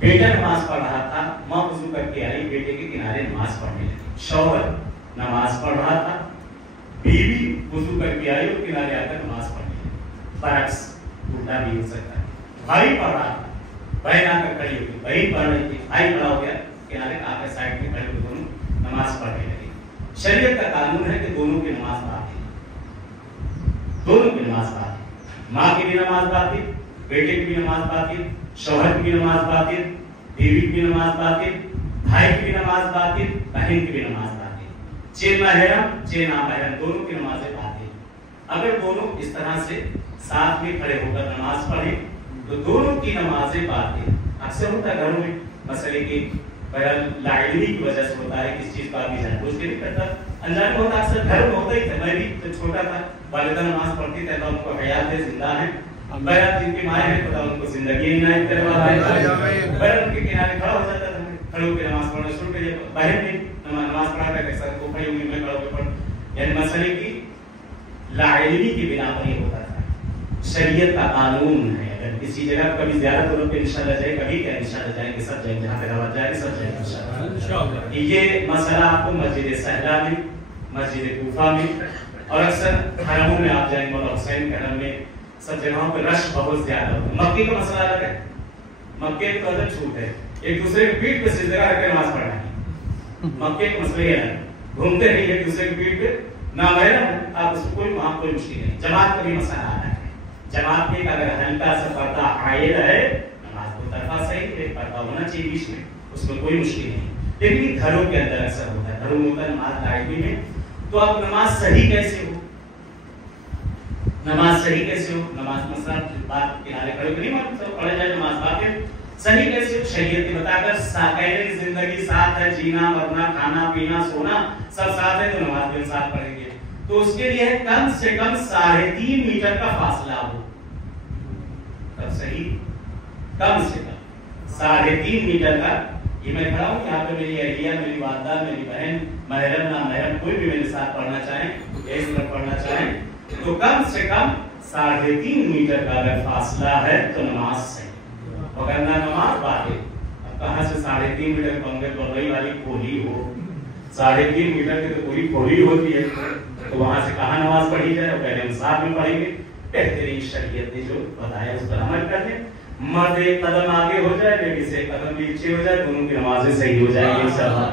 बेटा नमाज पढ़ रहा था, माँ वजू करके आई, बेटे के किनारे नमाज पढ़ने लगी। शौहर नमाज पढ़ रहा था, बीवी वजू करके आई और किनारे आकर नमाज पढ़ने लगी। बरक्स उल्टा भी हो सकता है। भाई पढ़ रहा था, बहन आकर खड़ी हो गई, बहन पढ़ रही थी, भाई खड़ा हो गया, किनारे आकर साइड में खड़े हो, दोनों नमाज पढ़ने लगे। शरीयत का कानून है कि दोनों की नमाज बातिल, दोनों की नमाज बातिल। माँ की भी नमाज बातिल, बेटे की भी नमाज बातिल, शौहर की भी नमाज बातिल, बीवी की भी नमाज बातिल, भाई की भी नमाज बातिल, बहन की भी नमाज बातिल। चे महरम चे नामहरम दोनों की नमाजें बातिल। अगर दोनों इस तरह से साथ में खड़े होकर नमाज पढ़े तो दोनों की नमाजें बातिल। अक्सर होता है घरों में मसले की लाइलमी की वजह से होता है, किस चीज का भी जानबूझ के नहीं करता, अनजान होता, अक्सर घर में होता ही था। मैं भी जब छोटा था, वालिदा नमाज पढ़ती थी, उनको हयात है, जिंदा है, बहरहाल जिनकी माँ है खुदा उनको जिंदगी इनायत करवाए, बहरहाल उनके किनारे खड़ा हो जाता था, खड़े होकर नमाज पढ़ना शुरू कर दिया। बहन भी नमाज पढ़ा करके सर को खड़ी हुई, मैं खड़ा होकर पढ़, यानी मसले की लाइलमी की बिना पर ही होता था। शरीयत का कानून है, अगर किसी जगह कभी ज्यादा तो लोग इंशाल्लाह जाए, कभी क्या इंशाल्लाह जाएंगे, सब जाएंगे, जहाँ पे दावत जाएंगे सब जाएंगे इंशाल्लाह। ये मसला आपको मस्जिद सहला में, मस्जिद कूफा में और अक्सर हरमों में आप जाएंगे, मौला हुसैन के हरम में, सब जगहों पर रश बहुत ज्यादा होता है। मक्के का मसला अलग है, मक्के तो अलग छूट है, एक दूसरे के पीठ पे सिजदा करके नमाज पढ़ना है। मक्के का मसला ये है, घूमते रहिए एक दूसरे के पीठ पे, ना महरम आप उसको कोई वहां कोई मुश्किल नहीं। जमात का भी मसला आ रहा है, जमात में अगर हल्का सा पर्दा आयल है, नमाज को तरफा सही है, पर्दा होना चाहिए बीच में, उसमें कोई मुश्किल नहीं। लेकिन घरों के अंदर अक्सर होता है, घरों में होता है नमाज लाइब्रेरी में, तो आप नमाज सही कैसे हो, नमाज सही कैसे हो, नमाज मसला बात किनारे खड़े नहीं मालूम, सब पढ़े जाए नमाज बातें सही कैसे हो, शरीयत ने बताकर साकायरे की जिंदगी साथ है, जीना मरना खाना पीना सोना सब साथ है, तो नमाज भी साथ पढ़ेंगे। तो उसके लिए कम से कम 3.5 मीटर का फासला हो, तब सही, कम से कम 3.5 मीटर का। ये मैं खड़ा हूँ, यहाँ पे मेरी अहलिया, मेरी वालदा, मेरी बहन, महरम ना महरम कोई भी मेरे साथ पढ़ना चाहे, इस तरह पढ़ना चाहे, तो कम से कम 3.5 मीटर का अगर फासला है तो नमाज सही, वरना नमाज बातिल। अब कहाँ से 3.5 मीटर पंगे बगल वाली खोली हो, 3.5 मीटर की तो पूरी खोली होती है, तो वहां से कहाँ नमाज पढ़ी जाए, पहले हम साथ में पढ़ेंगे। बेहतरीन शरीयत ने जो बताया उस पर अमल कर ले, मर्द एक कदम आगे हो जाए, लेडीज एक कदम पीछे हो जाए, दोनों की नमाजें सही हो जाएंगी इंशाअल्लाह।